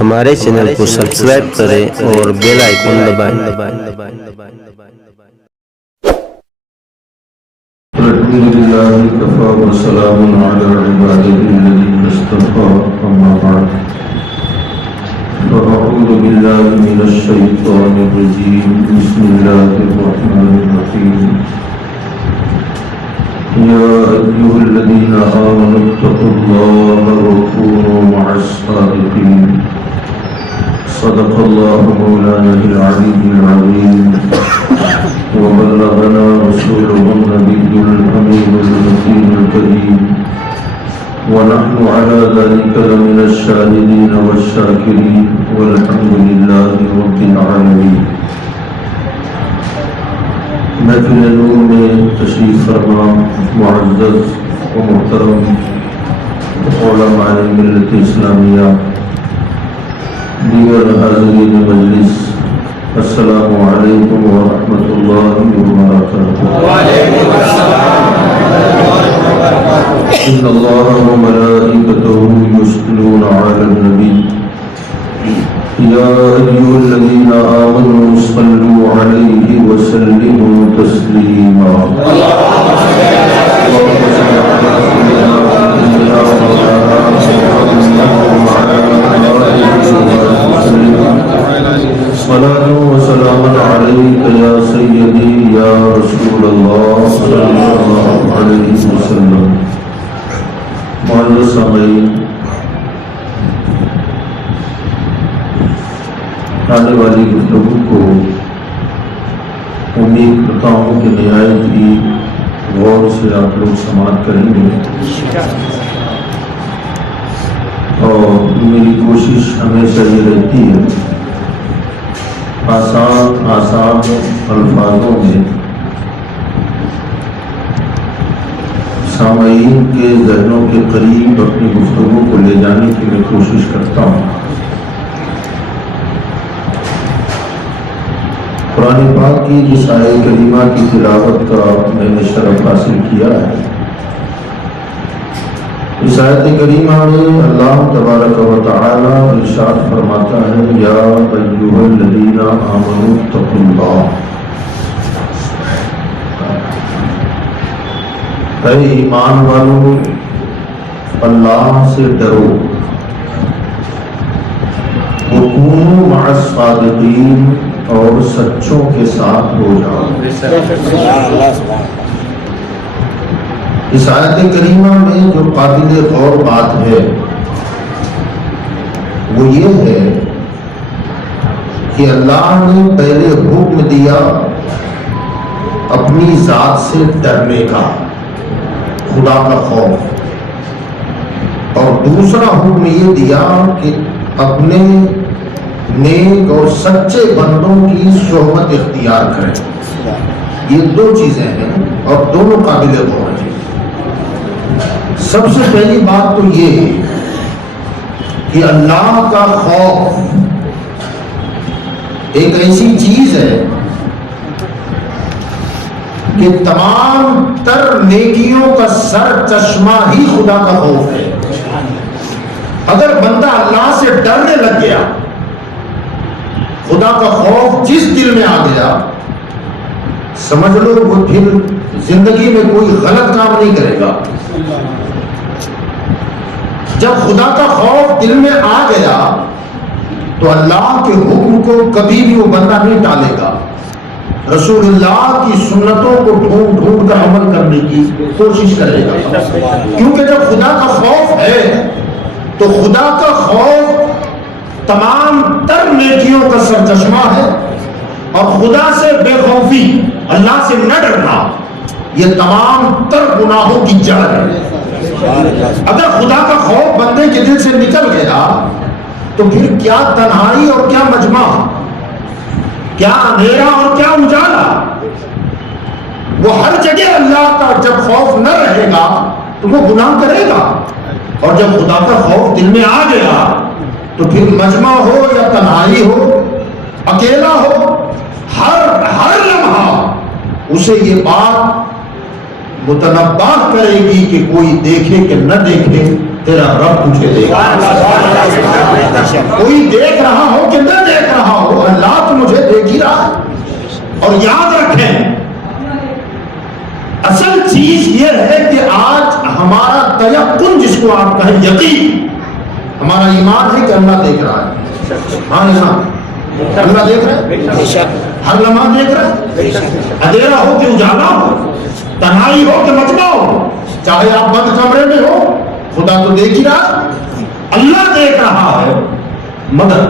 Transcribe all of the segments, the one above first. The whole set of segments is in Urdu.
ہمارے چینل کو سبسکرائب کریں اور بیل آئیکن دبائیں۔ الحمدللہ کفا وسلام علی عبادہ الذین اصطفیٰ اما بعد فاعوذ باللہ من الشیطان الرجیم بسم اللہ الرحمن الرحیم یا ایھا الذین آمنوا اتقوا اللہ وکونوا مع الصادقین صدق اللہ مولانا العلی العظیم وبلغنا رسوله النبي الأمين المكين الكريم ونحن على ذلك لمن الشاهدين والشاكرين والحمد لله رب العالمين۔ محفل نور میں تشریف فرما معزز و محترم علماء ملت اسلامیہ، دیگر حاضرین مجلس، السلام علیکم ورحمۃ اللہ وبرکاتہ۔ وعلیکم السلام ورحمۃ اللہ وبرکاتہ۔ ان اللہ وملائکتہ یصلون علی النبی یا ایھا الذین آمنوا صلوا علیہ وسلموا تسلیما۔ اللہم صل علی سیدنا محمد صلاة و سلام علیک یا سیدی یا رسول اللہ صلی اللہ علیہ وسلم۔ معزز سامعین، آنے والی گفتگو کو امید کرتا ہوں کہ نہایت ہی غور سے آپ لوگ سماعت کریں گے، اور میری کوشش ہمیشہ یہ رہتی ہے آسان الفاظوں میں سامعین کے ذہنوں کے قریب اپنی گفتگو کو لے جانے کی میں کوشش کرتا ہوں۔ قرآن پاک کی جس آیہ کریمہ کی تلاوت کا میں نے شرف حاصل کیا ہے، اس آیت کریمہ میں اللہ تبارک و تعالی ارشاد فرماتا ہے یا ایھا الذین آمنوا اتقوا اللہ، اے ایمان والو اللہ سے ڈرو، وکونوا مع الصادقین اور سچوں کے ساتھ ہو جاؤ۔ اس آیت کریمہ میں جو قابل غور بات ہے وہ یہ ہے کہ اللہ نے پہلے حکم دیا اپنی ذات سے ڈرنے کا، خدا کا خوف، اور دوسرا حکم یہ دیا کہ اپنے نیک اور سچے بندوں کی صحبت اختیار کریں۔ یہ دو چیزیں ہیں اور دونوں قابل غور ہیں۔ سب سے پہلی بات تو یہ ہے کہ اللہ کا خوف ایک ایسی چیز ہے کہ تمام تر نیکیوں کا سر چشمہ ہی خدا کا خوف ہے۔ اگر بندہ اللہ سے ڈرنے لگ گیا، خدا کا خوف جس دل میں آ گیا، سمجھ لو وہ پھر زندگی میں کوئی غلط کام نہیں کرے گا۔ جب خدا کا خوف دل میں آ گیا تو اللہ کے حکم کو کبھی بھی وہ بندہ نہیں ٹالے گا، رسول اللہ کی سنتوں کو ڈھونڈ کر عمل کرنے کی کوشش کرے گا، کیونکہ جب خدا کا خوف ہے تو خدا کا خوف تمام تر نیکیوں کا سرچشمہ ہے، اور خدا سے بے خوفی، اللہ سے نہ ڈرنا، یہ تمام تر گناہوں کی جڑ ہے۔ اگر خدا کا خوف بندے کے دل سے نکل گیا تو پھر کیا تنہائی اور کیا مجمع، کیا اندھیرا اور کیا اجالا، وہ ہر جگہ اللہ کا جب خوف نہ رہے گا تو وہ گناہ کرے گا، اور جب خدا کا خوف دل میں آ گیا تو پھر مجمع ہو یا تنہائی ہو، اکیلا ہو، ہر لمحہ اسے یہ بات متنبہ کرے گی کہ کوئی دیکھے کہ نہ دیکھے، تیرا رب تجھے دے گا. کوئی دیکھ رہا ہو کہ نہ دیکھ رہا ہو، اللہ تو مجھے دیکھ ہی رہا ہے. اور یاد رکھیں اصل چیز یہ ہے کہ آج ہمارا تیقن، جس کو آپ کہیں یقین، ہمارا ایمان ہے کہ اللہ دیکھ رہا ہے. ہاں ہاں، اللہ دیکھ رہا ہے، ہر لمحہ دیکھ رہا ہے. اندھیرا ہو کہ اجالا ہو، تنہائی ہو کہ مجمع ہو، چاہے آپ بند کمرے میں ہو، خدا تو دیکھ ہی رہا ہے، اللہ دیکھ رہا ہے. مگر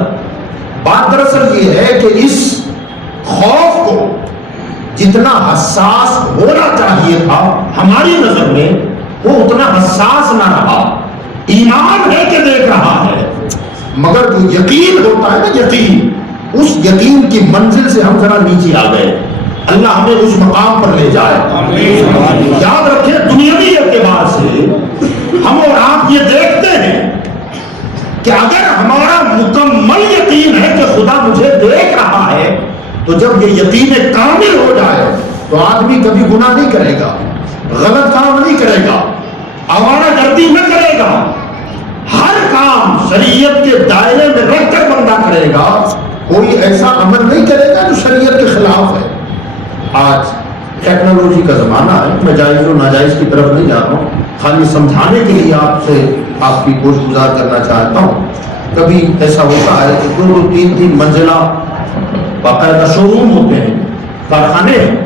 بات دراصل یہ ہے کہ اس خوف کو جتنا حساس ہونا چاہیے تھا ہماری نظر میں، وہ اتنا حساس نہ رہا. ایمان ہے کہ دیکھ رہا ہے، مگر جو یقین ہوتا ہے نا، یقین، اس یقین کی منزل سے ہم ذرا نیچے آ گئے. اللہ ہمیں اس مقام پر لے جائے. یاد رکھیں دنیاوی اعتبار سے ہم اور آپ یہ دیکھتے ہیں کہ اگر ہمارا مکمل یقین ہے کہ خدا مجھے دیکھ رہا ہے، تو جب یہ یقین کامل ہو جائے تو آدمی کبھی گناہ نہیں کرے گا، غلط کام نہیں کرے گا، آوارہ گردی نہ کرے گا. ہر کام شریعت کے دائرے میں رکھ کر بندہ کرے گا. کوئی ایسا عمل نہیں کرے گا جو شریعت کے خلاف ہے. آج ٹیکنالوجی کا زمانہ ہے، میں جائز و ناجائز کی طرف نہیں جا رہا ہوں، خالی سمجھانے کے لیے آپ کی گوش گزار کرنا چاہتا ہوں. کبھی ایسا ہوتا ہے کہ 2 3 منزلہ باقاعدہ شو روم ہوتے ہیں، کارخانے ہیں،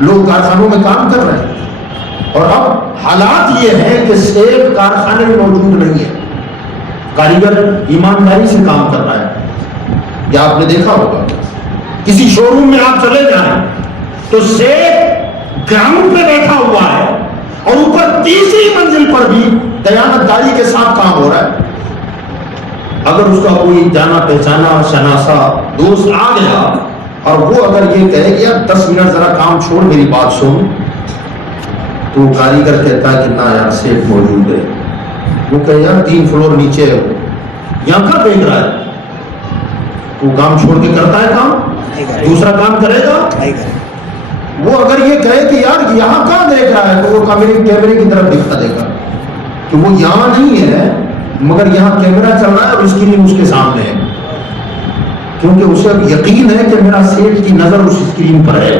لوگ کارخانوں میں کام کر رہے ہیں، اور اب حالات یہ ہیں کہ سیب کارخانے میں موجود نہیں ہے، کاریگر ایمانداری سے کام کر رہا ہے. یا آپ نے دیکھا ہوگا کسی شو روم میں آپ چلے جائیں تو سیب گراؤنڈ پہ بیٹھا ہوا ہے اور اوپر 3ری منزل پر بھی دیانتداری کے ساتھ کام ہو رہا ہے. اگر اس کا کوئی جانا پہچانا شناسا دوست آ گیا اور وہ اگر یہ کہے کہ 10 منٹ ذرا کام چھوڑ میری بات سن، تو کاریگر کہتا ہے کہ نہ یار سیف موجود ہے. وہ کہے یار 3 فلور نیچے ہے، یہاں کہاں دیکھ رہا ہے؟ وہ کام چھوڑ کے کرتا ہے کام، دوسرا کام کرے گا. وہ اگر یہ کہے کہ یار یہاں کہاں دیکھ رہا ہے، تو وہ کیمرے کی طرف دکھا دے گا کہ وہ یہاں نہیں ہے، مگر یہاں کیمرہ چل رہا ہے اور اسکرین اس کے سامنے ہے. کیونکہ اسے اب یقین ہے کہ میرا سیٹ کی نظر اس اسکرین پر ہے،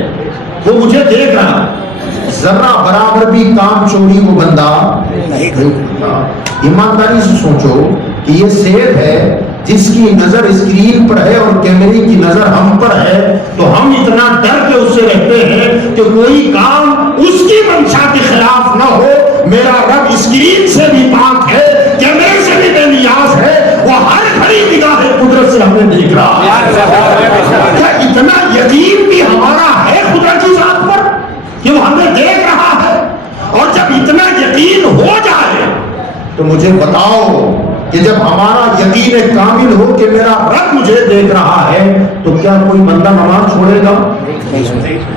وہ مجھے دیکھ رہا ہے. ذرہ برابر بھی کام چوری وہ بندہ نہیں کرتا. ایمانداری سے سوچو کہ یہ سیٹ ہے جس کی نظر اسکرین پر ہے اور کیمرے کی نظر ہم پر ہے، تو ہم اتنا ڈر کے اس سے رہتے ہیں کہ کوئی کام اس کی منشا کے خلاف نہ ہو. میرا رب اسکرین سے بھی پاک ہے، کیمرے سے بھی بے نیاز ہے، وہ ہر گھڑی نگاہ قدرت سے ہمیں دیکھ رہا ہے. کیا اتنا یقین بھی ہمارا ہے خدا کی ذات پر کہ وہ ہمیں دیکھ رہا ہے؟ اور جب اتنا یقین ہو جائے تو مجھے بتاؤ کہ جب ہمارا یقین کامل ہو کہ میرا رب مجھے دیکھ رہا ہے، تو کیا کوئی بندہ نماز چھوڑے گا؟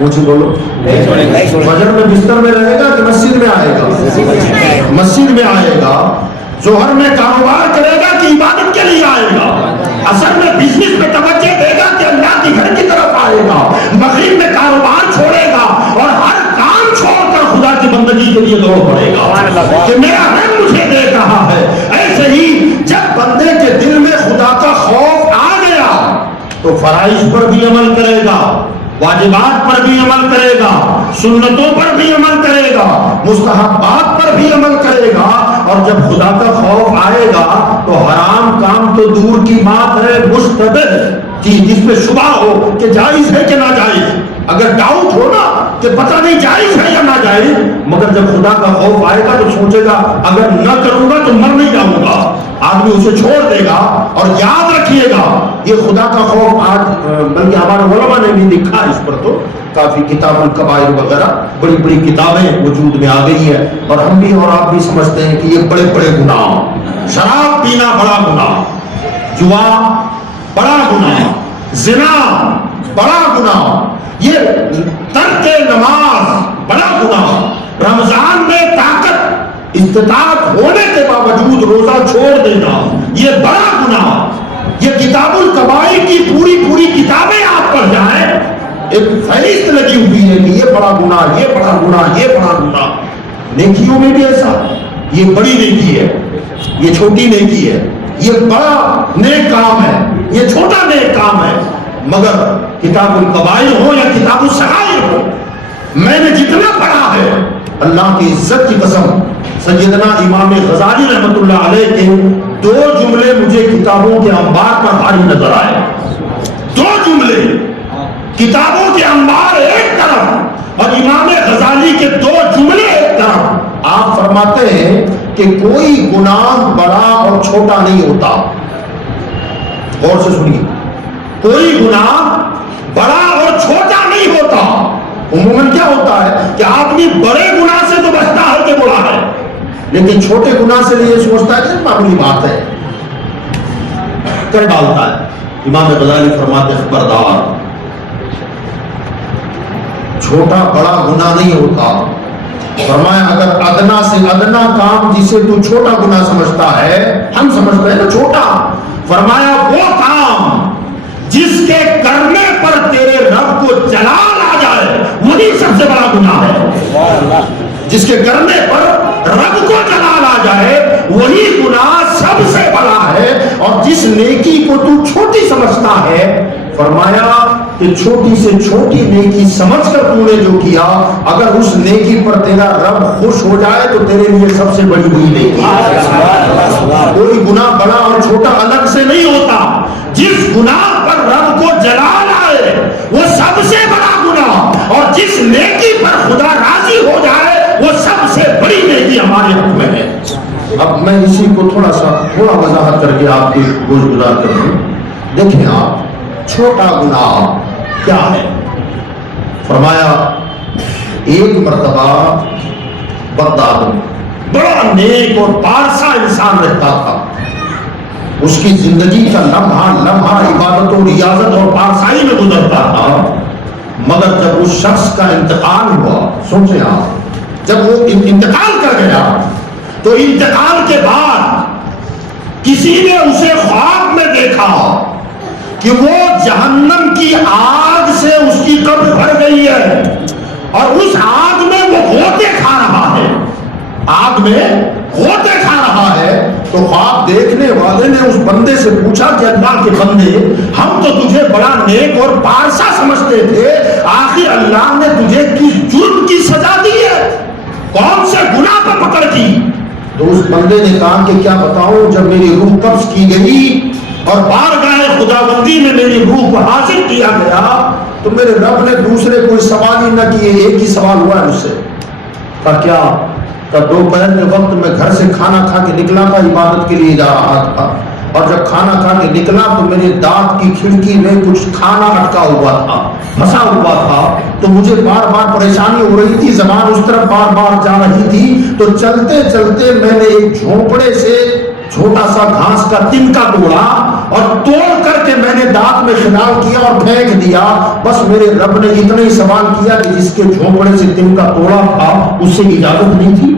مجھے بولو، فجر میں بستر میں رہے گا کہ مسجد میں آئے گا؟ مسجد میں آئے گا. ظہر میں کاروبار کرے گا کہ عبادت کے لیے آئے گا؟ اصل میں بزنس میں توجہ دے گا کہ اللہ کے گھر کی طرف آئے گا؟ مغرب میں کاروبار چھوڑے گا اور ہر کام چھوڑ کر خدا کی بندگی کے لیے دوڑ پڑے گا کہ میرا رب مجھے دیکھ رہا ہے. ایسے ہی جب بندے کے دل میں خدا کا خوف آ گیا تو فرائض پر بھی عمل کرے گا، واجبات پر بھی عمل کرے گا، سنتوں پر بھی عمل کرے گا، مستحبات پر بھی عمل کرے گا. اور جب خدا کا خوف آئے گا تو حرام کام تو دور کی بات ہے، مشتبہ چیز جس میں شبہ ہو کہ جائز ہے کہ ناجائز، اگر ڈاؤٹ ہو نا کہ پتہ نہیں جائز ہے یا ناجائز، مگر جب خدا کا خوف آئے گا تو سوچے گا اگر نہ کروں گا تو مر نہیں جاؤں گا، آدمی اسے چھوڑ دے گا. اور یاد رکھیے گا یہ خدا کا خوف آج بلکہ ہمارے علماء نے بھی لکھا اس پر، تو کافی کتاب الکبائر وغیرہ بڑی بڑی کتابیں وجود میں آ گئی ہے. اور ہم بھی اور آپ بھی سمجھتے ہیں کہ یہ بڑے بڑے گناہ، شراب پینا بڑا گناہ، جوا بڑا گناہ، زنا بڑا گناہ، یہ ترک نماز بڑا گناہ، رمضان میں طاقت استطاعت ہونے کے باوجود روزہ چھوڑ دینا یہ بڑا گناہ. یہ کتاب الکبائر کی پوری کتابیں آپ پڑھ جائیں، ایک فہرست لگی ہوئی ہے کہ یہ بڑا گناہ، یہ بڑا گناہ، یہ بڑا گناہ. نیکیوں میں بھی ایسا، یہ بڑی نیکی ہے. یہ چھوٹی نیکی ہے، یہ بڑا نیک کام ہے، یہ چھوٹا نیک کام ہے، مگر کتاب الکبائر ہو یا کتاب الصغائر ہو، میں نے جتنا پڑھا ہے، اللہ کی عزت کی قسم، سیدنا امام غزالی رحمۃ اللہ علیہ کے 2 جملے مجھے کتابوں کے انبار پر بھاری نظر آئے. 2 جملے، کتابوں کے انبار ایک طرف اور امام غزالی کے 2 جملے ایک طرف. آپ فرماتے ہیں کہ کوئی گناہ بڑا اور چھوٹا نہیں ہوتا. غور سے سنیے، کوئی گناہ بڑا اور چھوٹا نہیں ہوتا. عموماً کیا ہوتا ہے کہ آدمی بڑے گناہ سے تو بچتا ہے کہ بڑا ہے، لیکن چھوٹے گناہ سے یہ سوچتا ہے کہ معمولی بات ہے، کر ڈالتا ہے. امام غزالی فرماتے ہیں خبردار، چھوٹا بڑا گناہ نہیں ہوتا. فرمایا اگر ادنا سے ادنا کام جسے تو چھوٹا گناہ سمجھتا ہے، ہم سمجھتے ہیں نا چھوٹا، فرمایا وہ کام جس کے کرنے پر تیرے رب کو جلال آ جائے وہی سب سے بڑا گناہ ہے. جس کے کرنے پر رب کو جلال آ جائے وہی گناہ سب سے بڑا ہے. اور جس نیکی کو تو چھوٹی سمجھتا ہے، فرمایا کہ چھوٹی سے چھوٹی نیکی سمجھ کر تو نے جو کیا، اگر اس نیکی پر تیرا رب خوش ہو جائے تو تیرے لیے سب سے بڑی ہوئی نیکی ہے. کوئی گناہ بڑا اور چھوٹا الگ سے نہیں ہوتا. جس گناہ پر رب کو جلال آئے وہ سب سے بڑا گناہ، اور جس نیکی پر خدا راضی ہو جائے وہ سب سے بڑی نیکی ہمارے حق میں ہے. اب میں اسی کو تھوڑا وضاحت کر کے آپ کی گزار کر دوں. دیکھیں آپ، چھوٹا گناہ کیا ہے؟ فرمایا ایک مرتبہ بغداد میں بڑا نیک اور پارسا انسان رہتا تھا. اس کی زندگی کا لمحہ لمحہ عبادت و ریاضت اور پارسائی میں گزرتا تھا. مگر جب اس شخص کا انتقال ہوا، سوچیں آپ، جب وہ انتقال کر گیا تو انتقال کے بعد کسی نے اسے خواب میں دیکھا کہ وہ جہنم کی آگ سے اس کی قبر بھر گئی ہے اور اس آگ میں وہ غوطے کھا رہا ہے. آگ میں غوطے کھا رہا ہے. تو خواب دیکھنے والے نے اس بندے سے پوچھا کہ اللہ کے بندے، ہم تو تجھے بڑا نیک اور پارسا سمجھتے تھے، آخر اللہ نے تجھے کس جرم کی سزا دی ہے؟ کون سے گناہ پر پکڑ کی؟ تو اس بندے نے کہا کہ کیا بتاؤں، جب میری روح قبض کی گئی اور بارگاہ خداوندی میں میری روح کو حاضر کیا گیا تو میرے رب نے دوسرے کوئی سوال ہی نہ کیے، ایک ہی سوال ہوا ہے مجھ سے. کہا کیا؟ کہ دوپہر کے وقت میں گھر سے کھانا کھا کے نکلا تھا، عبادت کے لیے جا رہا تھا، اور جب کھانا کھا کے نکلا تو میرے دانت کی کھڑکی میں کچھ کھانا اٹکا ہوا تھا، پھنسا ہوا تھا. تو مجھے بار بار پریشانی ہو رہی تھی، زبان اس طرف بار بار جا رہی تھی. تو چلتے چلتے میں نے ایک جھونپڑے سے چھوٹا سا گھاس کا تنکا توڑا اور توڑ کر کے میں نے دانت میں خیال کیا اور پھینک دیا. بس میرے رب نے اتنا ہی سوال کیا کہ جس کے جھونپڑے سے تنکا توڑا تھا اس سے اجازت نہیں تھی.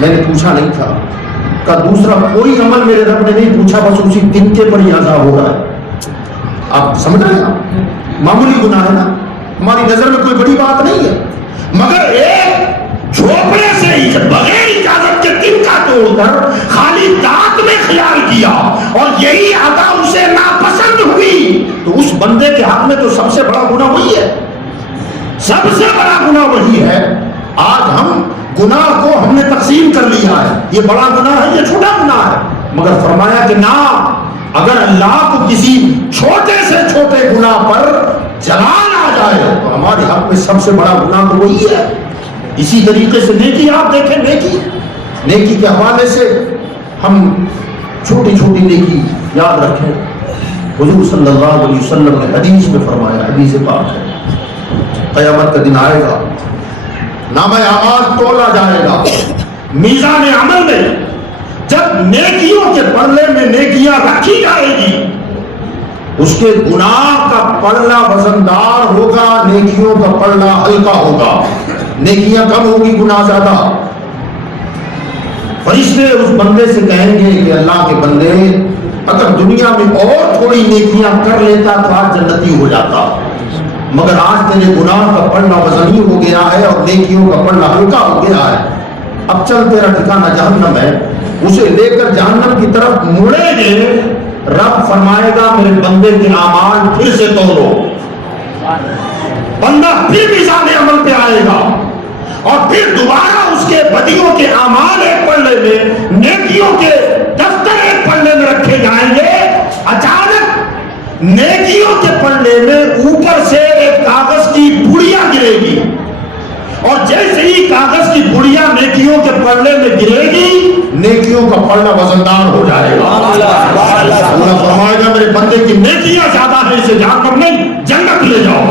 میں نے پوچھا نہیں تھا. کا دوسرا کوئی عمل میرے رب نے نہیں پوچھا، بس اسی تنکے پر ہی عذاب ہو رہا ہے. آپ سمجھ رہے ہیں؟ معمولی گناہ ہے نا، ہماری نظر میں کوئی بڑی بات نہیں ہے، مگر ایک جھوپڑے سے بغیر اجازت کے تنکا توڑ کر خالی دانت میں خیال کیا اور یہی ادا اسے ناپسند ہوئی، تو اس بندے کے حق میں تو سب سے بڑا گناہ وہی ہے، سب سے بڑا گناہ وہی ہے. آج ہم گناہ کو ہم نے تقسیم کر لیا ہے، یہ بڑا گناہ ہے، یہ چھوٹا گناہ ہے. مگر فرمایا کہ نہ، اگر اللہ کو کسی چھوٹے سے چھوٹے گناہ پر جلال آ جائے تو ہمارے حق میں سب سے بڑا گناہ تو وہی ہے. اسی طریقے سے نیکی، آپ دیکھیں نیکی کے حوالے سے ہم چھوٹی چھوٹی نیکی یاد رکھیں. حضور صلی اللہ علیہ وسلم نے حدیث میں فرمایا، حدیث پاک ہے، قیامت کا دن آئے گا، نامہ اعمال تولا جائے گا، میزان عمل میں جب نیکیوں کے پلے میں نیکیاں رکھی جائے گی، اس کے گناہ کا پلڑا وزندار ہوگا، نیکیوں کا پلڑا ہلکا ہوگا. نیکیاں کم ہوگی، گناہ زیادہ. فرشتے اس بندے سے کہیں گے کہ اللہ کے بندے، اگر دنیا میں اور تھوڑی نیکیاں کر لیتا تو آج جنتی ہو جاتا، مگر آج تیرے گناہ کا پلڑا وزنی ہو گیا ہے اور نیکیوں کا پلڑا ہلکا ہو گیا ہے. اب چل تیرا ٹھکانہ جہنم ہے، اسے لے کر جہنم کی طرف مڑے گے، رب فرمائے گا میرے بندے کے اعمال پھر سے تولو، بندہ پھر میزان عمل پہ آئے گا اور پھر دوبارہ اس کے بدیوں کے اعمال ایک پلڑے میں، نیکیوں کے دفتر ایک پلڑے میں رکھے جائیں گے۔ اچانک نیکیوں کے پلڑے میں اوپر سے ایک کاغذ کی پڑیا گرے گی، اور جیسے ہی کاغذ کی پڑیا نیکیوں کے پلڑے میں گرے گی، نیکیوں کا پلڑا وزندار ہو جائے گا۔ اللہ فرمائے گا میرے بندے کی نیکیاں زیادہ ہیں، اسے جہنم نہیں جنت لے جاؤ۔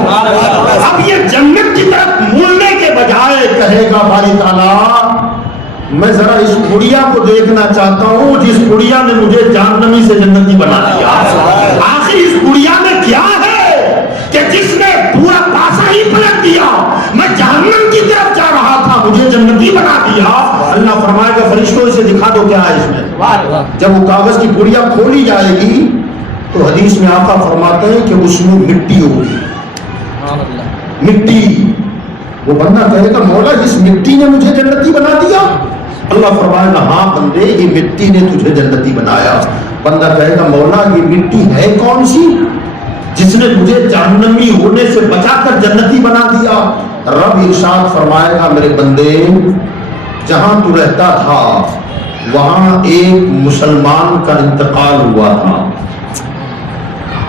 اب یہ جنت کی طرف مڑنے کے بجائے کہے گا باری تعالیٰ میں ذرا اس پڑیا کو دیکھنا چاہتا ہوں جس پڑیا نے مجھے جہنمی سے جنتی بنا دیا۔ آخر اس پڑیا میں کیا ہے کہ جس نے پورا پاسا ہی پلٹ دیا، میں جہنم کی طرف جا رہا تھا مجھے جنتی بنا دیا۔ اللہ فرمائے گا فرشتوں اسے دکھا دو کیا ہے اس میں۔ جب وہ کاغذ کی پڑیا کھولی جائے گی تو حدیث میں آقا فرماتے ہیں کہ اس میں مٹی ہوگی، مٹی۔ وہ بندہ کہے گا مولا اس مٹی نے مجھے جنتی بنا دیا؟ اللہ فرمائے گا ہاں بندے یہ مٹی نے تجھے جنتی بنایا۔ بندہ کہے گا مولا یہ مٹی ہے کون سی جس نے مجھے جہنمی ہونے سے بچا کر جنتی بنا دیا؟ رب ارشاد فرمائے گا میرے بندے جہاں تو رہتا تھا وہاں ایک مسلمان کا انتقال ہوا تھا،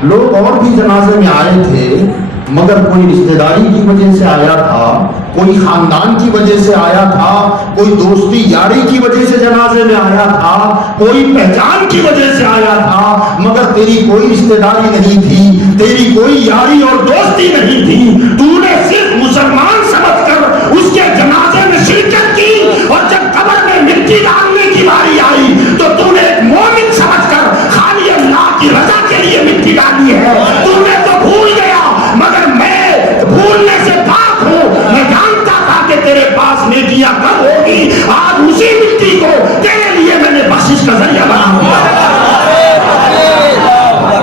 لوگ اور بھی جنازے میں آئے تھے مگر کوئی رشتہ داری کی وجہ سے آیا تھا، کوئی خاندان کی وجہ سے آیا تھا، کوئی دوستی یاری کی وجہ سے جنازے میں آیا تھا، کوئی پہچان کی وجہ سے آیا تھا، مگر تیری کوئی رشتہ داری نہیں تھی، تیری کوئی یاری اور دوستی نہیں تھی، تو نے صرف مسلمان سمجھ کر اس کے جنازے میں شرکت کی، اور جب قبر میں مٹی ڈالنے کی باری آئی تو نے ایک مومن سمجھ کر خالی اللہ کی رضا کے لیے مٹی ڈالی ہے۔ تو نے تو بھول گیا مگر میں بھولنے سے پاک ہوں، میں جانتا تھا کہ تیرے پاس نیکیاں کب ہوگی، آج اسی مٹی کو تیرے لیے میں نے بخشش کا ذریعہ بنا دیا۔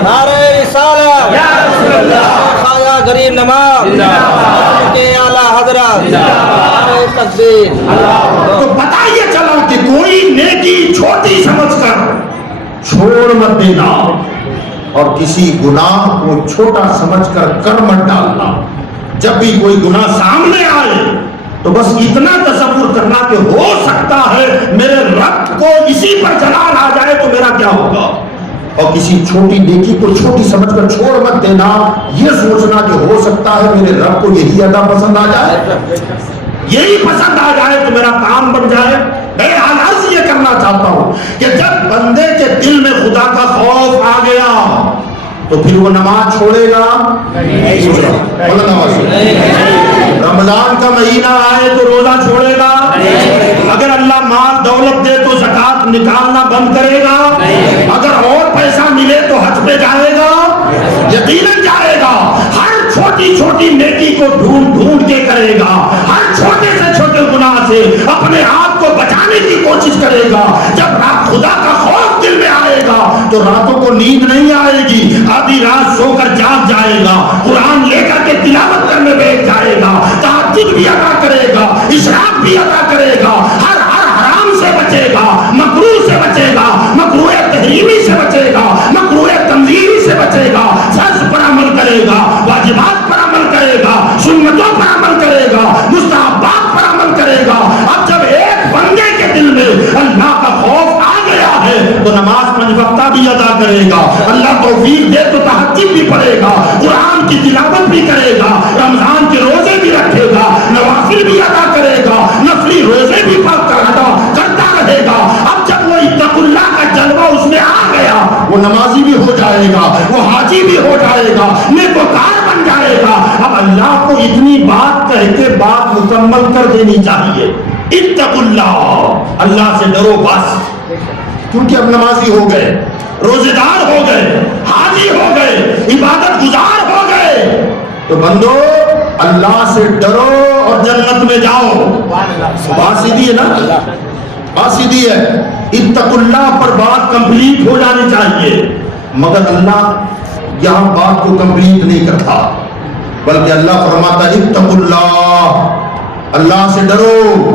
نعرہ رسالت یا رسول اللہ، خواجہ غریب نواز کے اعلیٰ حضرت، نعرہ تکبیر۔ تو پتہ یہ چلا کہ کوئی نیکی چھوٹی سمجھ کر چھوڑ مت دینا اور کسی گناہ کو چھوٹا سمجھ کر مت ڈالنا۔ جب بھی کوئی گناہ سامنے آئے تو بس اتنا تصور کرنا کہ ہو سکتا ہے میرے رب کو اسی پر جلال آ جائے تو میرا کیا ہوگا، اور کسی چھوٹی نیکی کو چھوٹی سمجھ کر چھوڑ مت دینا، یہ سوچنا کہ ہو سکتا ہے میرے رب کو یہی ادا پسند آ جائے، یہی پسند آ جائے تو میرا کام بن جائے۔ میں عرض یہ کرنا چاہتا ہوں کہ جب بندے کے دل میں خدا کا خوف آ گیا تو پھر وہ نماز چھوڑے گا رمضان کا مہینہ آئے تو روزہ چھوڑے گا، اگر اللہ مال دولت دے تو زکات نکالنا بند کرے گا، اگر اور پیسہ ملے تو حج پہ جائے گا، یقیناً جائے گا۔ ہر چھوٹی چھوٹی نیکی کو ڈھونڈ ڈھونڈ کے کرے گا، ہر چھوٹے سے چھوٹے گناہ سے اپنے آپ کو بچانے کی کوشش کرے گا۔ جب رات خدا کا خوف دل میں آئے گا تو راتوں کو نیند نہیں آئے گی، آدھی رات سو کر جاگ جائے گا، قرآن لے کر کے تلاوت کرنے بیٹھ جائے گا، تہجد بھی ادا کرے گا، اشراق بھی ادا کرے گا، ہر حرام سے بچے گا، مکروہ سے بچے گا، مکروہ تحریمی سے بچے گا، مکروہ تنزیہی سے بچے گا، فرض پر عمل کرے گا، واجبات پر عمل کرے گا، سنتوں پر عمل کرے گا، مستحبات پر عمل کرے گا۔ اب جب ایک بندے کے دل میں اللہ کا خوف آ گیا ہے تو نماز 5 وقتہ بھی ادا کرے گا، اللہ توفیق دے تو تہجد بھی پڑھے گا، قرآن کی تلاوت بھی کرے گا، رمضان کے روزے بھی رکھے گا، نوافل بھی ادا کرے گا، نفلی روزے بھی پڑھ کر ادا کرتا رہے گا۔ اب جب وہ اتقوا اللہ کا جلوہ اس میں آ گیا، وہ نمازی بھی ہو جائے گا، وہ حاجی بھی ہو جائے گا، نیکوکار بن جائے گا۔ اب اللہ کو اتنی بات کہہ کے بات مکمل کر دینی چاہیے، اتقوا اللہ، اللہ سے ڈرو بس، کیونکہ اب نمازی ہو گئے، روزے دار ہو گئے، حاجی ہو گئے، عبادت گزار ہو گئے، تو بندو اللہ سے ڈرو اور جنت میں جاؤ۔ بات سیدھی ہے نا، بات سیدھی ہے، اتقوا اللہ پر بات کمپلیٹ ہو جانی چاہیے، مگر اللہ یہاں بات کو کمپلیٹ نہیں کرتا، بلکہ اللہ فرماتا ہے اتقوا اللہ، اللہ سے ڈرو۔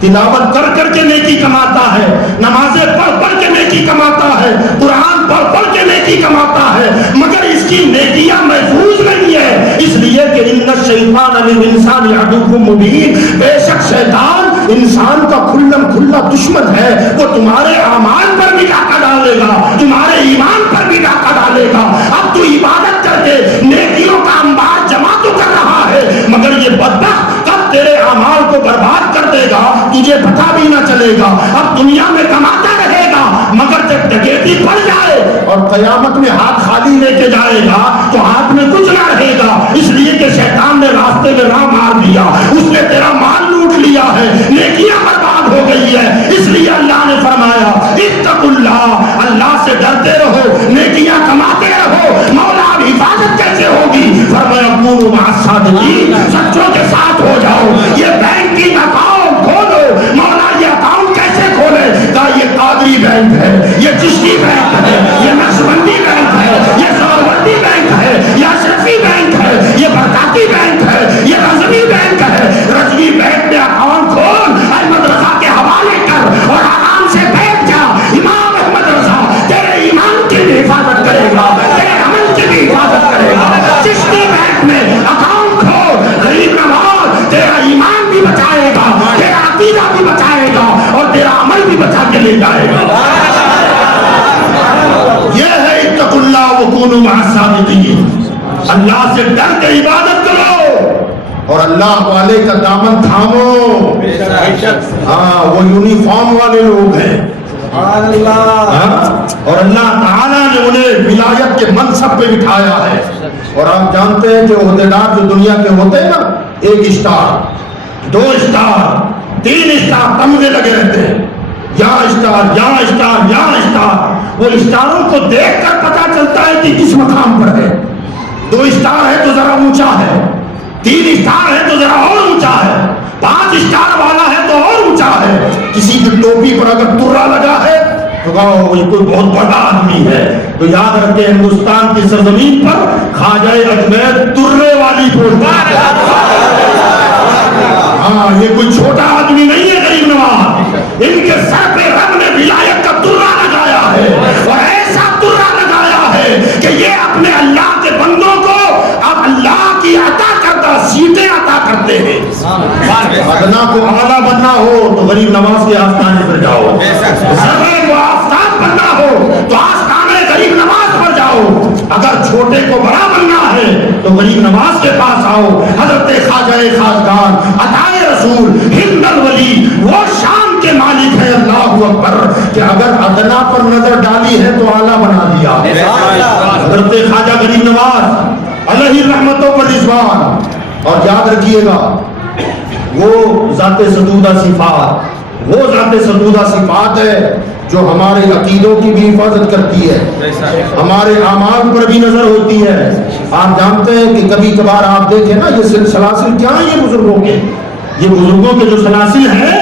تلاوت کر کر کے نیکی کماتا ہے، نمازیں پڑھ پڑھ کے نیکی کماتا ہے، قرآن پڑھ پڑھ کے نیکی کماتا ہے، مگر اس کی نیکیاں محفوظ نہیں ہے، اس لیے کہ ان الشیطان للانسان عدو مبین، بے شک شیطان انسان کا کھلم کھلا دشمن ہے، وہ تمہارے اعمال پر بھی ڈاکہ ڈالے گا، تمہارے ایمان پر بھی ڈاکہ ڈالے گا۔ اب تو عبادت کر کے نیکیوں کا انبار جمع تو کر رہا ہے، مگر یہ بدبخت کب تیرے اعمال کو برباد کر دے گا تجھے پتہ بھی نہ چلے گا۔ اب دنیا میں کماتا رہے گا، مگر جب ڈکیتی پڑ جائے اور قیامت میں ہاتھ خالی لے کے جائے گا تو ہاتھ میں کچھ نہ رہے گا، اس لیے کہ شیطان نے راستے میں راہ مار دیا، اس نے تیرا مال لوٹ لیا ہے، نیکیاں برباد ہو گئی ہے۔ اس لیے اللہ نے فرمایا اتقوا اللہ، اللہ سے ڈرتے رہو، نیکیاں کماتے رہو۔ مولا اب حفاظت کیسے ہوگی؟ فرمایا کونوا مع الصادقین، سچوں کے ساتھ ہو جاؤ۔ یہ بینکنگ اکاؤنٹ کھولو۔ مولا یہ اکاؤنٹ کیسے کھولے؟ کہا یہ قادری بینک ہے، یہ چشتی بینک ہے، یہ نقشبندی بینک ہے، یہ سہروردی بینک ہے، یہ اشرفی بینک ہے، یہ برکاتی بینک ہے، یہ رضوی بینک ہے۔ رضوی بینک میں اکاؤنٹ کھول، احمد رضا کے حوالے کر اور آرام سے بیٹھ جا۔ امام احمد رضا تیرے ایمان کی بھی حفاظت کرے گا، تیرے عمل کی بھی حفاظت کرے گا۔ چشتی بینک میں اکاؤنٹ کھول، غریب نواز تیرا ایمان بھی بچائے گا، تیرا عقیدہ بھی بچائے گا اور تیرا عمل بھی بچا کے لے جائے گا۔ یہ ہے اتقوا اللہ وکونوا مع الصادقین، اللہ سے ڈر کے عبادت کرو اور اللہ والے کا دامن تھامو۔ ہاں وہ یونیفارم والے لوگ ہیں، اور اللہ تعالیٰ نے انہیں ولایت کے منصب پہ بٹھایا ہے۔ اور آپ جانتے ہیں کہ عہدیدار جو دنیا کے ہوتے ہیں نا، 1 اسٹار 2 اسٹار 3 اسٹار تمغے لگے رہتے ہیں، یہاں اسٹار یہاں اسٹار یہاں اسٹار، وہ اسٹاروں کو دیکھ کر پتا چلتا ہے کہ کس مقام پر ہے۔ 2 اسٹار ہے تو ذرا اونچا ہے، 3 اسٹار ہے تو ذرا اور اونچا ہے، 5 اسٹار والا ہے تو اور اونچا ہے۔ کسی کی ٹوپی پر اگر ترا لگا ہے تو کہو یہ کوئی بہت بڑا آدمی ہے، تو یاد رکھیں ہندوستان کی سرزمین پر خواجہ اجمیر ترے والی بولتا ہے۔ ہاں یہ کوئی چھوٹا آدمی نہیں ہے غریب نواز، ان کے سر پہ رب نے ولایت کا ترا لگایا ہے، اور ایسا ترا لگایا ہے کہ یہ اپنے اللہ کے بندوں کو اب اللہ کی عطا کردہ سیٹیں عطا کرتے ہیں۔ ادنا کو اعلیٰ بننا ہو تو غریب نواز کے آستانے پر جاؤ، زبر کو آفتاب بننا ہو تو آستانے غریب نواز پر جاؤ، اگر چھوٹے کو بڑا بننا ہے تو غریب نواز کے پاس آؤ۔ حضرت خواجہ خاقان عطائے رسول ہند الولی وہ شان کے مالک ہے، اللہ اکبر، کہ اگر ادنا پر نظر ڈالی ہے تو اعلیٰ بنا دیا۔ حضرت خواجہ غریب نواز علیہ رحمتوں پر رضوان۔ اور یاد رکھیے گا وہ ذات ستودہ صفات، وہ ذات ستودہ صفات ہے جو ہمارے عقیدوں کی بھی حفاظت کرتی ہے، ہمارے اعمال پر بھی نظر ہوتی ہے۔ آپ جانتے ہیں کہ کبھی کبھار آپ دیکھیں نا یہ سلاسل کیا ہیں، یہ بزرگوں کے، یہ بزرگوں کے جو سلاسل ہیں،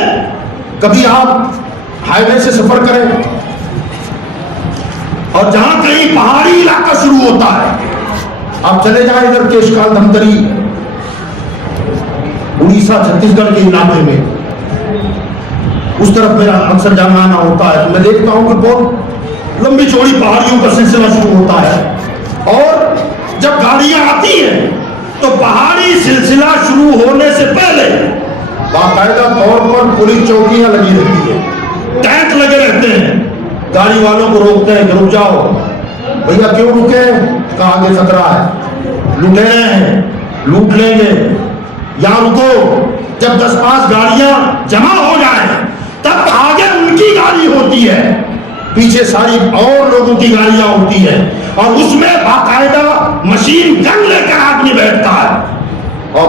کبھی آپ ہائی وے سے سفر کریں اور جہاں کہیں پہاڑی علاقہ شروع ہوتا ہے، آپ چلے جائیں ادھر کیشکال دھمتری اڑیسہ چھتیس گڑھ کے علاقے میں، اس طرف میرا اکثر جانا آنا ہوتا ہے، تو میں دیکھتا ہوں کہ بہت لمبی چوڑی پہاڑیوں کا سلسلہ شروع ہوتا ہے، اور جب گاڑیاں آتی ہیں تو پہاڑی سلسلہ شروع ہونے سے پہلے باقاعدہ طور پر پولیس چوکیاں لگی رہتی ہیں، ٹینک لگے رہتے ہیں، گاڑی والوں کو روکتے ہیں کہ رک جاؤ بھیا، کیوں رکے؟ کہاں آگے خطرہ ہے، لٹیرے ہیں لوٹ لیں گے، یہاں رکو۔ جب 10-5 گاڑیاں جمع ہو جائیں تب آگے ان کی گاڑی ہوتی ہے، پیچھے ساری اور لوگوں کی گاڑیاں ہوتی ہیں، اور اس میں باقاعدہ مشین گن لے کر آدمی بیٹھتا ہے، اور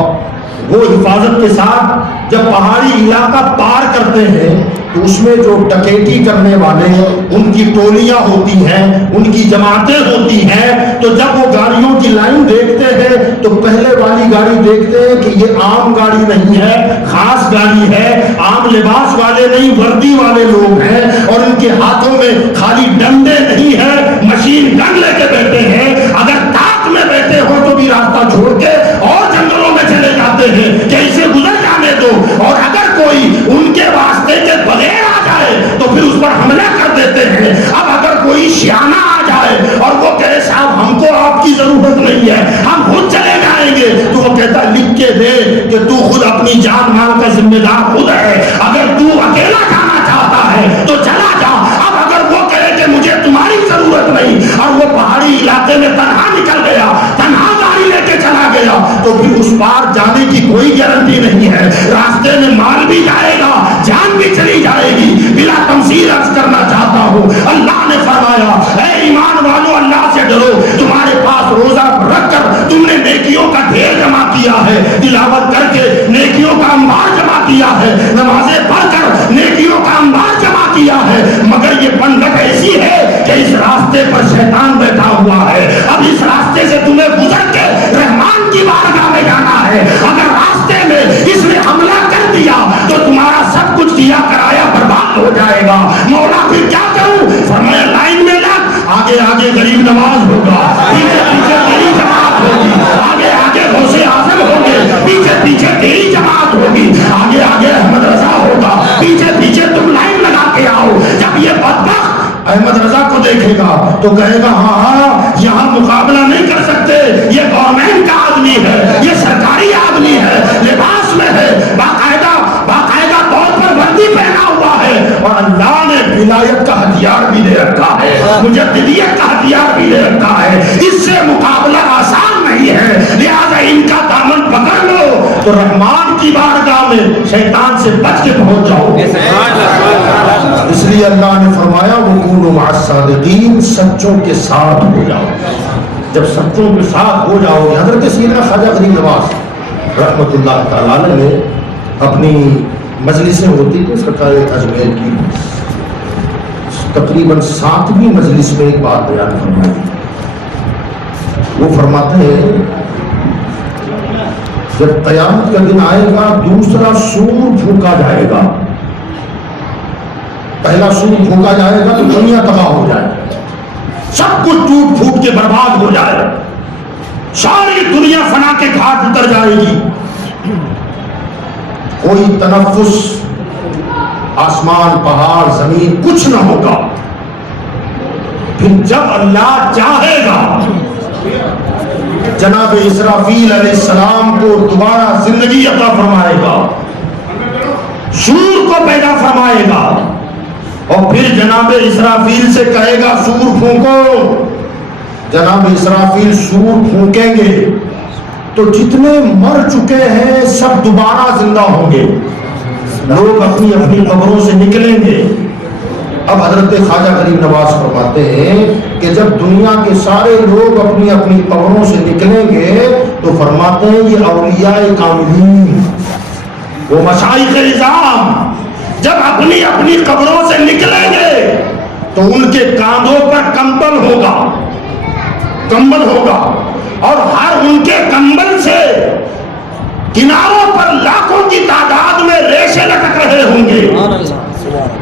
وہ حفاظت کے ساتھ جب پہاڑی علاقہ پار کرتے ہیں تو اس میں جو ڈکیتی کرنے والے ان کی ٹولیاں ہوتی ہیں، ان کی جماعتیں ہوتی ہیں، تو جب وہ گاڑیوں کی لائن دیکھتے ہیں تو پہلے والی گاڑی دیکھتے ہیں کہ یہ عام گاڑی نہیں ہے، خاص گاڑی ہے، عام لباس والے نہیں، وردی والے لوگ ہیں، اور ان کے ہاتھوں میں خالی ڈنڈے نہیں ہیں، مشین گن لے کے بیٹھے ہیں۔ اگر تاک میں بیٹھے ہو تو بھی راستہ چھوڑ کے اور جنگلوں میں چلے جاتے ہیں کہ اسے گزر جانے دو، اور اگر کوئی ان کے کہتا ہے لکھ کے دے کہ تو خود اپنی جان مال کا ذمہ دار خود ہے، اگر تو اکیلا جانا چاہتا ہے تو چلا جا۔ اب اگر وہ کہے کہ مجھے تمہاری ضرورت نہیں اور وہ پہاڑی علاقے میں تنہا نکل گیا، تنہا گاڑی لے کے چلا گیا، تو پھر اس پار جانے کی کوئی گارنٹی نہیں ہے، راستے میں مال بھی جائے گا، جان بھی چلی جائے گی۔ بلا تمثیل عرض کرنا چاہتا ہوں، اللہ نے فرمایا اے ایمان والو اللہ سے ڈرو، تمہارے پاس روزہ رکھ کر تم نے نیکیوں کا ڈھیر جمع کیا ہے، تلاوت کر کے نیکیوں کا انبار جمع کیا ہے، نمازیں پڑھ کر نیکیوں کا انبار جمع کیا ہے، مگر یہ بندت ایسی ہے کہ اس راستے پر شیطان بیٹھا ہوا ہے۔ اب اس راستے سے تمہیں گزر کے رحمان کی بارگاہ میں جانا ہے، اگر راستے میں اس نے حملہ کر دیا تو تمہارا سب کچھ کیا کرایا برباد ہو جائے گا۔ مولا پھر کیا کروں؟ فرمایا لائن میں لگ، آگے آگے غریب نواز ہوگا، پیچھے پیچھے تیری جماعت ہوگی، آگے آگے غوث اعظم ہوں گے، پیچھے پیچھے تیری جماعت ہوگی، آگے آگے احمد رضا ہوگا، پیچھے پیچھے تم لائن لگا کے آؤ۔ جب یہ بدبخت احمد رضا کو دیکھے گا تو کہے گا ہاں ہاں یہاں مقابلہ نہیں کر سکتے، یہ گورنمنٹ کا آدمی ہے، یہ سرکاری آدمی ہے، لباس میں ہے، باقاعدہ طور پر وردی پہنا ہوا ہے، اور اللہ نے ولایت کا ہتھیار بھی دے رکھا ہے، مجددیت کا ہتھیار بھی دے رکھا ہے، اس سے مقابلہ آسان نہیں ہے، لہذا ان کا دامن پکڑ لو تو رحمان کی بارگاہ میں شیطان سے بچ کے پہنچ جاؤ۔ اس لیے اللہ نے فرمایا وَكُونُوا مَعَ الصَّادِقِينَ، سچوں کے ساتھ ہو جاؤ۔ جب سچوں کے ساتھ ہو جاؤ گے، حضرت سیدنا خواجہ غریب نواز رحمت اللہ تعالیٰ نے اپنی مجلسیں ہوتی تھی سرکار اجمیر کی، تقریباً 7ویں مجلس میں ایک بات بیان فرمائی، وہ فرماتے ہیں جب قیامت کا دن آئے گا دوسرا سور پھونکا جائے گا، پہلا سور پھونکا جائے گا تو دنیا تباہ ہو جائے گا، سب کچھ ٹوٹ پھوٹ کے برباد ہو جائے گا، ساری دنیا فنا کے گھاٹ اتر جائے گی، کوئی تنفس، آسمان پہاڑ زمین کچھ نہ ہوگا۔ پھر جب اللہ چاہے گا جناب اسرافیل علیہ السلام کو دوبارہ زندگی عطا فرمائے گا، سور کو پیدا فرمائے گا، اور پھر جناب اسرافیل سے کہے گا سور پھونکو، جناب اسرافیل سور پھونکیں گے تو جتنے مر چکے ہیں سب دوبارہ زندہ ہوں گے، لوگ اپنی اپنی قبروں سے نکلیں گے۔ اب حضرت خواجہ غریب نواز فرماتے ہیں کہ جب دنیا کے سارے لوگ اپنی اپنی قبروں سے نکلیں گے تو فرماتے ہیں یہ اولیاء کاملین، وہ مشائخ اعظام جب اپنی اپنی قبروں سے نکلیں گے تو ان کے کاندھوں پر کمبل ہوگا، اور ہر ان کے کمبل سے کناروں پر لاکھوں کی تعداد میں ریشے لٹک رہے ہوں گے،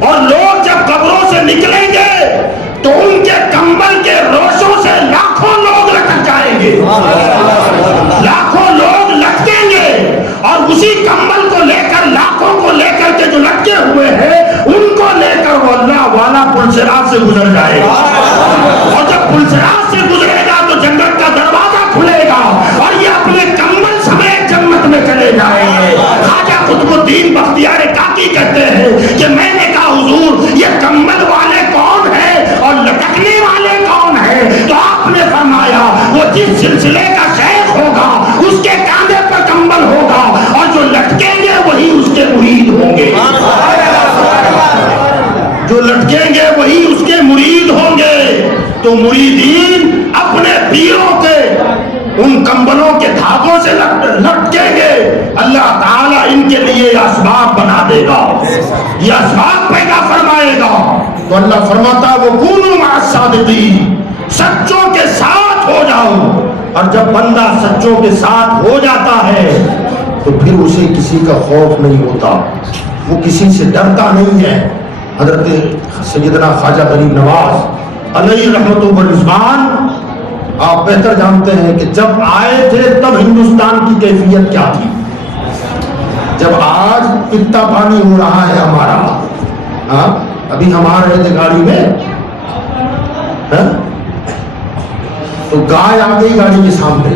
اور لوگ جب قبروں سے نکلیں گے تو ان کے کمبل کے روشوں سے لاکھوں لوگ لٹک جائیں گے، لاکھوں لوگ لٹکیں گے، اور اسی کمبل کو لے کر لاکھوں کو لے کر کے جو لٹکے ہوئے ہیں ان کو لے کر وہ اللہ والا پلسرات سے گزر جائے گا، اور جب پلسرات سے گزرے گا تو جنت کا دروازہ کھلے گا اور یہ اپنے کمبل سمیت جنت میں چلے جائیں گے۔ خواجہ قطب الدین بختیار کاکی کہتے ہیں کہ میں نے کہا حضور یہ کمبل والے کون ہیں اور لٹکنے والے کون ہیں؟ تو آپ نے فرمایا وہ جس سلسلے کا شیخ ہوگا اس کے کاندھے پر کمبل ہوگا، اور جو لٹکیں گے وہی اس کے مرید ہوں گے، جو لٹکیں گے وہی اس کے مرید ہوں گے۔ تو مریدین اپنے پیروں کے ان کمبلوں کے دھاگوں سے لٹکیں گے، اللہ تعالیٰ ان کے لیے اسباب بنا دے گا، یہ اسباب پیدا فرمائے گا۔ تو اللہ فرماتا ہے وَكُونُوا مَعَ الصَّادِقِينَ، سچوں کے ساتھ ہو جاؤ، اور جب بندہ سچوں کے ساتھ ہو جاتا ہے تو پھر اسے کسی کا خوف نہیں ہوتا، وہ کسی سے ڈرتا نہیں ہے۔ حضرت سیدنا خواجہ غریب نواز علیہ رحمت و رضوان آپ بہتر جانتے ہیں کہ جب آئے تھے تب ہندوستان کی کیفیت کیا تھی، جب آج پتا پانی ہو رہا ہے ہمارا، ابھی ہم آ رہے تھے گاڑی میں تو گائے آ گئی گاڑی کے سامنے،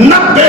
90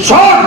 100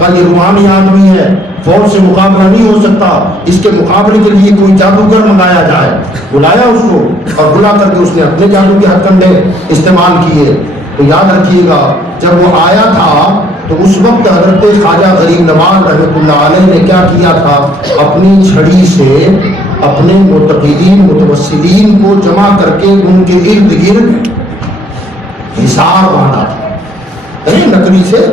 کہا یہ روحانی آدمی ہے، فوج سے مقابلہ نہیں ہو سکتا، اس کے مقابلے کے لیے کوئی جادوگر منگایا جائے۔ بلایا اس کو اور بلا کر کے اس نے اپنے جادو کے ہتھ کنڈے استعمال کیے۔ تو یاد رکھیے گا جب وہ آیا تھا تو اس وقت حضرت خواجہ غریب نواز رحمۃ اللہ علیہ نے کیا کیا تھا، اپنی چھڑی سے اپنے متقین متوسلین کو جمع کر کے ان کے ارد گرد حصار باندھا تھا، لکڑی سے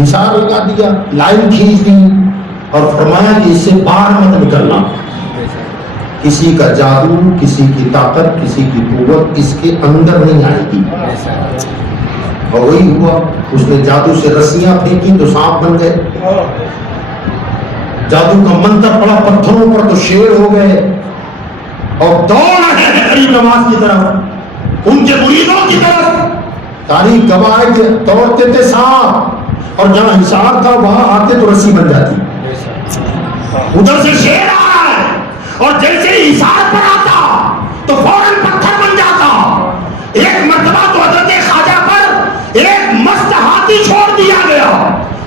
حصار لگا دیا، لائن کھینچ دی اور فرمایا کہ اس سے باہر مت نکلنا، کسی کا جادو، کسی کی طاقت، کسی کی قوت اس کے اندر نہیں آئے گی۔ اور وہی ہوا، اس نے جادو سے رسیاں پھینکی تو سانپ بن گئے، جادو کا منتر پڑا پتھروں پر تو شیر ہو گئے، اور دوڑ رہے ہیں غریب نواز کی طرف، ان کے مریدوں کی طرف۔ تاریخ گواہ ہے کہ دوڑتے تھے سانپ، اور جہاں حصار تھا وہاں آتے تو رسی بن جاتی، ادھر سے شیر آ رہا ہے اور جیسے ہی حصار پر آتا تو فوراً پتھر بن جاتا۔ ایک مرتبہ تو حضرت خواجہ پر ایک مست ہاتھی چھوڑ دیا گیا،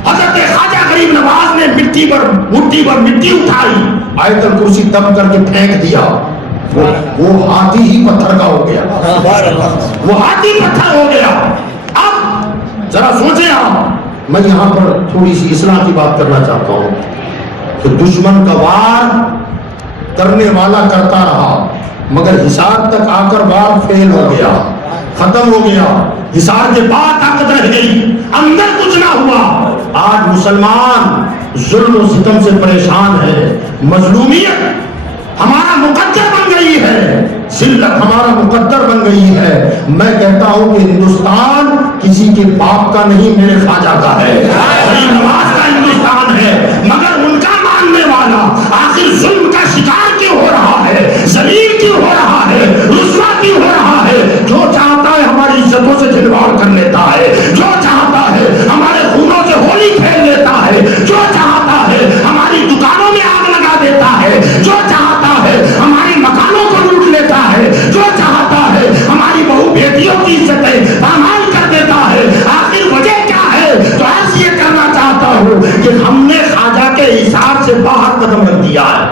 حضرت خواجہ غریب نواز نے مٹی پر مٹی اٹھائی، آیت الکرسی دم کر کے پھینک دیا، وہ ہاتھی ہی پتھر کا ہو گیا، وہ ہاتھی پتھر ہو گیا۔ اب ذرا سوچیں آپ، میں یہاں پر تھوڑی سی اصلاح کی بات کرنا چاہتا ہوں کہ دشمن کا وار کرنے والا کرتا رہا مگر حصار تک آ کر وار فیل ہو گیا، ختم ہو گیا، حصار کے بعد طاقت رہ گئی، اندر کچھ نہ ہوا۔ آج مسلمان ظلم و ستم سے پریشان ہے، مظلومیت ہمارا مقدر بن گئی ہے، ذلت ہمارا مقدر بن گئی ہے۔ میں کہتا ہوں کہ ہندوستان کسی کے باپ کا نہیں، میرے خواجہ کا ہے، غریب نواز کا ہندوستان ہے، مگر ان کا ماننے والا آخر ظلم کا شکار کیوں ہو رہا ہے، ذلیل کیوں ہو رہا ہے، رسوا کیوں ہو رہا ہے؟ جو چاہتا ہے ہماری عزتوں سے کھلواڑ کر لیتا ہے، جو چاہتا ہے ہمارے خونوں سے ہولی کھیل لیتا ہے، جو چاہتا ہے ہماری دکانوں میں آگ لگا دیتا ہے، جو چاہتا ہے ہماری مکانوں کو لوٹ لیتا ہے، جو چاہتا ہے ہماری بہو بیٹیوں کی عزتیں پامال کر دیتا ہے، آخر وجہ کیا ہے؟ تو عرض یہ کرنا چاہتا ہوں کہ ہم نے خواجہ کے حصار سے باہر قدم رکھ دیا ہے۔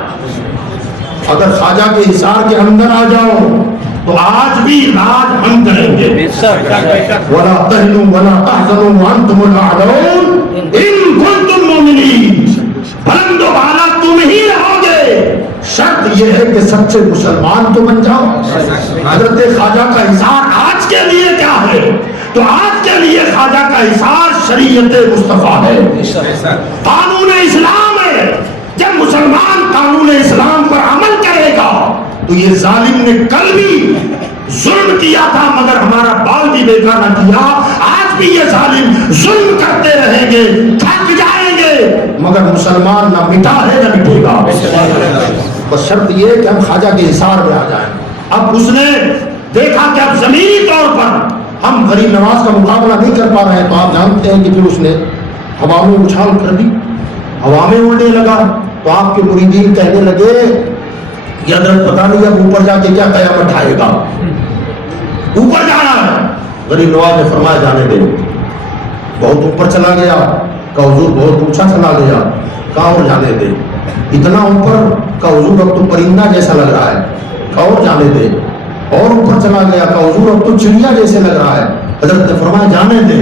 اگر خواجہ کے حصار کے اندر آ جاؤ تو آج بھی راج ہم کریں گے۔ وَلَا تَهِنُوا وَلَا تَحْزَنُوا وَأَنْتُمُ الْأَعْلَوْنَ إِن كُنتُم مُّؤْمِنِينَ، بلند و بالا تم ہی رہو گے، شرط یہ ہے کہ سچے مسلمان تو بن جاؤ۔ حضرت خواجہ کا حصار آج کے لیے کیا ہے؟ تو آج کے لیے خواجہ کا حصار شریعت مصطفیٰ ہے، قانون اسلام ہے۔ جب مسلمان قانون اسلام پر عمل کرے گا تو یہ ظالم نے کل بھی ظلم کیا تھا مگر ہمارا بال بھی بیکار نہ کیا، آج بھی یہ ظالم ظلم کرتے رہیں گے، تھک جائیں گے مگر مسلمان نہ مٹا ہے نہ مٹے گا۔ بس شرط یہ ہے کہ ہم خواجہ کے حصار میں آ جائیں۔ اب اس نے دیکھا کہ اب زمینی طور پر ہم غریب نواز کا مقابلہ نہیں کر پا رہے ہیں، تو آپ جانتے ہیں کہ پھر اس نے ہوا میں اچھال کر دی، ہوا میں اڑنے لگا، تو آپ کے مریدین کہنے لگے کہ حضرت پتہ نہیں اب اوپر جا کے کیا قیامت اٹھائے گا، اوپر جانا ہے۔ غریب نواز نے فرمایا جانے دے، بہت اوپر چلا گیا، کہ حضور بہت اونچا چلا گیا، کہا اور جانے دے، اتنا اوپر کہ حضور اب تو پرندہ جیسا لگ رہا ہے، کہا اور جانے دے، اور اوپر چلا گیا، کہ حضور اب تو چڑیا جیسے لگ رہا ہے، حضرت نے فرمایا جانے دے،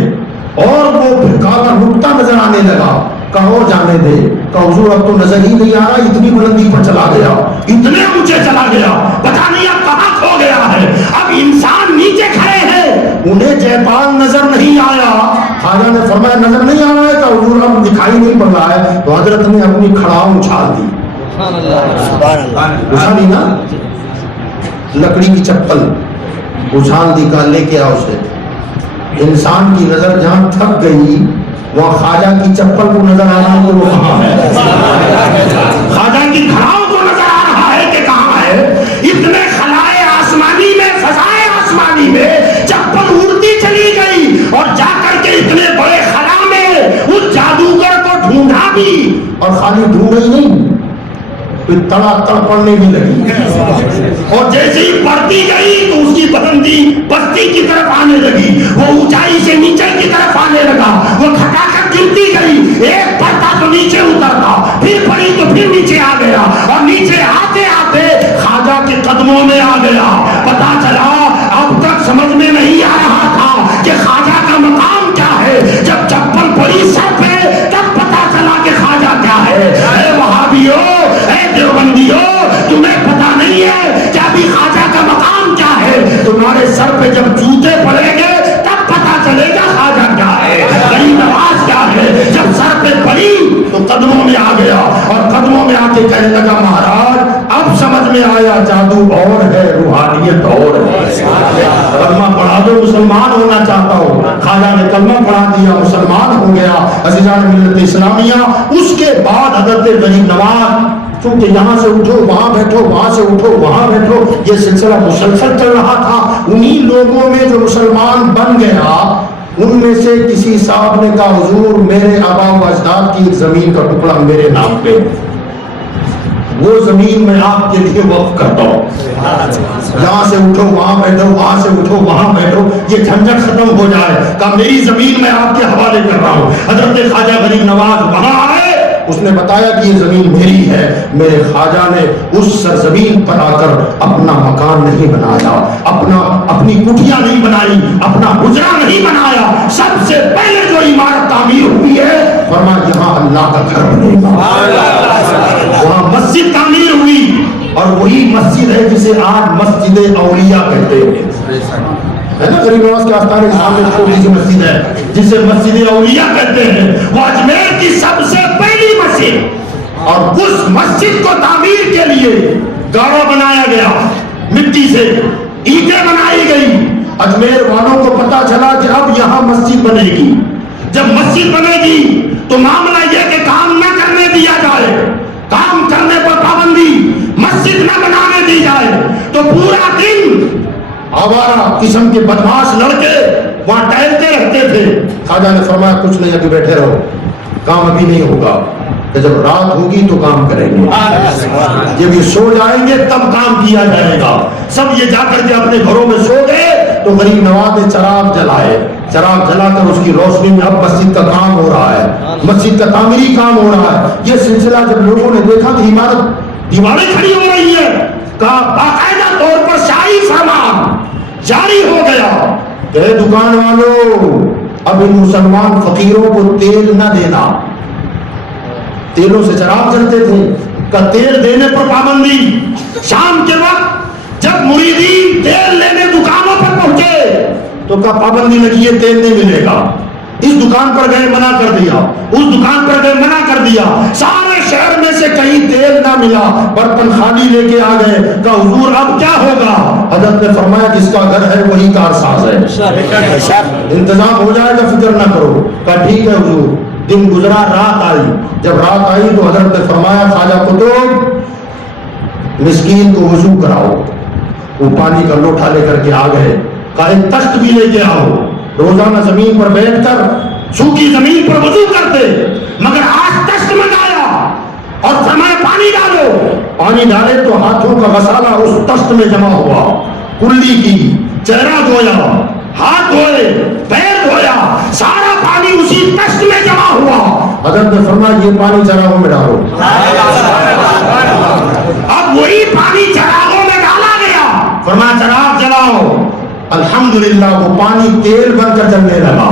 اور وہ پھر کالا نقطہ نظر آنے لگا، کہا اور جانے دے، کہ حضور اب تو نظر ہی نہیں آ رہا، اتنی بلندی پر چلا گیا، اتنے اونچے چلا گیا، پتہ نہیں اب کہاں کھو گیا ہے۔ اب انسان نیچے کھڑے ہیں، انہیں جیپال نظر نہیں آیا، خواجہ نے فرمایا نظر نہیں آ رہا ہے، کہ حضور اب دکھائی نہیں پڑ رہا ہے، تو حضرت نے اپنی کھڑاؤں اچھال دی، اچھالی نا، لکڑی کی چپل اچھال دی، کہا لے کے آؤ اسے۔ انسان کی نظر جہاں تھک گئی وہ خواجہ کی چپل کو نظر آ رہا ہے کہ وہ کہاں ہے، خواجہ کی کھڑاؤں کو نظر آ رہا ہے کہ کہاں ہے۔ اتنے خلائے آسمانی میں، فضائے آسمانی میں چپل اڑتی چلی گئی، اور جا کر کے اتنے بڑے خلا میں اس جادوگر کو ڈھونڈا بھی، اور خالی ڈھونڈا ہی نہیں، پھر تڑ پڑنے بھی لگی، اور جیسے ہی پڑتی گئی تو اس کی بلندی بستی کی طرف آنے لگی، وہ اونچائی سے نیچے کی طرف آنے لگا، وہ کھٹا کر گرتی گئی، ایک پڑتا تو نیچے اترتا، پھر پڑی تو پھر نیچے آ گیا، اور نیچے آتے آتے خواجہ کے قدموں میں آ گیا۔ پتا چلا اب تک سمجھ میں نہیں آ رہا تھا کہ خواجہ کا مقام کیا ہے، جب چپل پڑی سر پہ تب پتا چلا کہ خواجہ کیا ہے۔ اے وہابیو، اے دیوبندیو، تمہیں پتا نہیں ہے کہ ابھی خواجہ کا مقام کیا ہے؟ تمہارے سر پہ جب جوتے پڑیں گے تب پتا چلے گا خواجہ کیا ہے، غریب نواز کیا ہے۔ جب سر پہ پڑی تو قدموں میں آ گیا، اور قدموں میں آ کے کہنے لگا مہاراج اب سمجھ میں آیا جادو اور ہے، روحانیت اور ہے، کلمہ پڑھا دو، مسلمان ہونا چاہتا ہوں۔ خواجہ نے کلمہ پڑھا دیا، مسلمان ہو گیا۔ عزیزان ملت اسلامیہ، اس کے بعد حضرت غریب نواز چونکہ یہاں سے اٹھو وہاں بیٹھو، وہاں سے اٹھو وہاں بیٹھو، یہ سلسلہ مسلسل چل رہا تھا۔ انہی لوگوں میں جو مسلمان بن گیا ان میں سے کسی صاحب نے کہا حضور میرے آبا و اجداد کی ایک زمین کا ٹکڑا میرے نام پہ، وہ زمین میں آپ کے لیے وقف کرتا ہوں، یہاں سے اٹھو وہاں بیٹھو، وہاں سے اٹھو وہاں بیٹھو، یہ جھنجٹ ختم ہو جائے۔ کہا میری زمین میں آپ کے حوالے کر رہا ہوں۔ حضرت خواجہ غریب نواز وہاں آئے، اس نے بتایا کہ یہ زمین میری ہے۔ میرے خواجہ نے اس سرزمین پر آ کر اپنا مکان نہیں بنایا، اپنی کٹھیاں نہیں بنائی، اپنا حجرہ نہیں بنایا، سب سے پہلے جو عمارت تعمیر ہوئی ہے فرمایا یہاں اللہ کا گھر بنے گا، وہاں مسجد تعمیر ہوئی، اور وہی مسجد ہے جسے آج مسجد اولیاء کہتے ہیں، ہے نا؟ غریب نواز کے آستانے کے سامنے چھوٹی سی مسجد ہے جسے مسجد اولیاء کہتے ہیں، وہ اجمیر کی سب سے پہلی مسجد، اور اس مسجد کو تعمیر کے لیے گاڑا بنایا گیا، مٹی سے اینٹیں بنائی گئی۔ اجمیر والوں کو پتا چلا کہ اب یہاں مسجد بنے گی، جب مسجد بنے گی تو معاملہ یہ کہ کام نہ کرنے دیا جائے، کام کرنے پر پابندی، مسجد نہ بنانے دی جائے، تو پورا دن آوارہ قسم کے بدماش لڑکے وہاں ٹہلتے رہتے تھے۔ خواجہ نے فرمایا کچھ نہیں، ابھی بیٹھے رہو، کام ابھی نہیں ہوگا، کہ جب رات ہوگی تو کام کریں گے، جب یہ سو جائیں گے تب کام کیا جائے گا۔ سب یہ جا کر کے اپنے گھروں میں سو گئے تو غریب نواز نے چراغ جلائے، چراغ جلا کر اس کی روشنی میں اب مسجد کا کام ہو رہا ہے، مسجد کا تعمیری کام ہو رہا ہے۔ یہ سلسلہ جب لوگوں نے دیکھا کہ عمارت دیواریں کھڑی ہو رہی ہے، کہا باقاعدہ طور پر شاہی فرمان جاری ہو گیا کہ دکان والوں اب ان مسلمان فقیروں کو تیل نہ دینا، تیلوں سے چراغ جلتے تھے، کا تیل دینے پر پابندی۔ شام کے وقت جب مریدین تیل لینے دکانوں پر پہنچے تو کا پابندی لگی ہے تیل نہیں ملے گا، اس دکان پر گئے منع کر دیا، اس دکان پر گئے منع کر دیا، سارے شہر میں سے کہیں تیل نہ ملا، برتن خالی لے کے آ گئے، کہا حضور اب کیا ہوگا؟ حضرت نے فرمایا جس کا گھر ہے وہی کارساز ہے، انتظام ہو جائے گا، فکر نہ کرو۔ کہا ٹھیک ہے حضور۔ دن گزرا، رات آئی، جب رات آئی تو حضرت نے فرمایا خواجہ قطب مسکین کو وضو کراؤ، وہ پانی کا لوٹا لے کر کے آ گئے، کہا ایک تخت بھی لے کے آؤ، روزانہ زمین پر بیٹھ کر سوکھی زمین پر وضو کرتے، مگر آج تخت منگایا اور فرمایا پانی ڈالو، پانی ڈالے تو ہاتھوں کا غسالہ اس تخت میں جمع ہوا، کلی کی، چہرہ دھویا، ہاتھ دھوئے، پیر دھویا، سارا پانی اسی تخت میں جمع ہوا۔ حضرت نے فرمایا یہ پانی چراغوں میں ڈالو، اب وہی پانی چراغوں میں ڈالا گیا، فرمایا چراغ جلاؤ، الحمدللہ وہ پانی تیل بن کر جلنے لگا،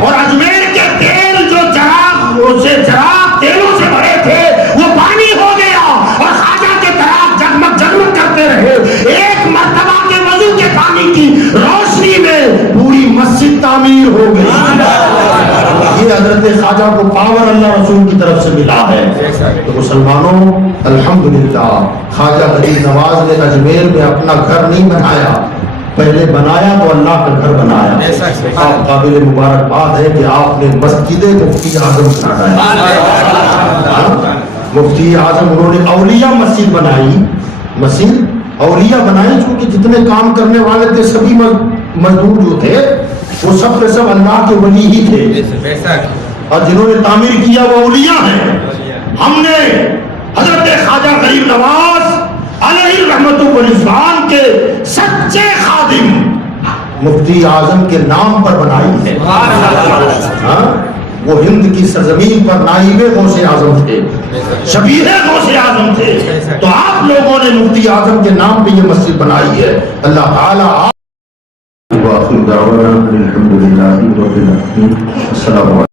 اور اجمیر کے تیل جو چراغ تیلوں سے بھرے تھے وہ پانی ہو گیا، اور خواجہ کے چراغ جگمگ جگمگ کرتے رہے۔ ایک مرتبہ کے وضو کے پانی کی روشنی میں پوری مسجد تعمیر ہو گئی۔ یہ حضرت خواجہ کو پاور اللہ رسول کی طرف سے ملا ہے۔ تو مسلمانوں الحمدللہ خواجہ غریب نواز نے اجمیر میں اپنا گھر نہیں بنایا، پہلے بنایا تو اللہ کا گھر بنایا۔ آپ قابل مبارکباد ہے کہ آپ نے مسجد مفتی اعظم بنایا، مفتی اعظم، انہوں نے اولیاء مسجد بنائی، مسجد اولیاء بنائی، چونکہ جتنے کام کرنے والے تھے سبھی مزدور جو تھے وہ سب کے سب اللہ کے ولی ہی تھے، اور جنہوں نے تعمیر کیا وہ اولیاء ہیں۔ ہم نے حضرت خواجہ غریب نواز علیہ رحمت و رضوان کے سچے خادم مفتی اعظم کے نام پر بنائی ہے. ہاں؟ وہ ہند کی سرزمین پر نائب غوث اعظم تھے, شبیہ غوث اعظم تھے, تو آپ لوگوں نے مفتی اعظم کے نام پہ یہ مسجد بنائی ہے. اللہ تعالیٰ وآخر دعوانا الحمدللہ رب العالمین. السلام علیکم.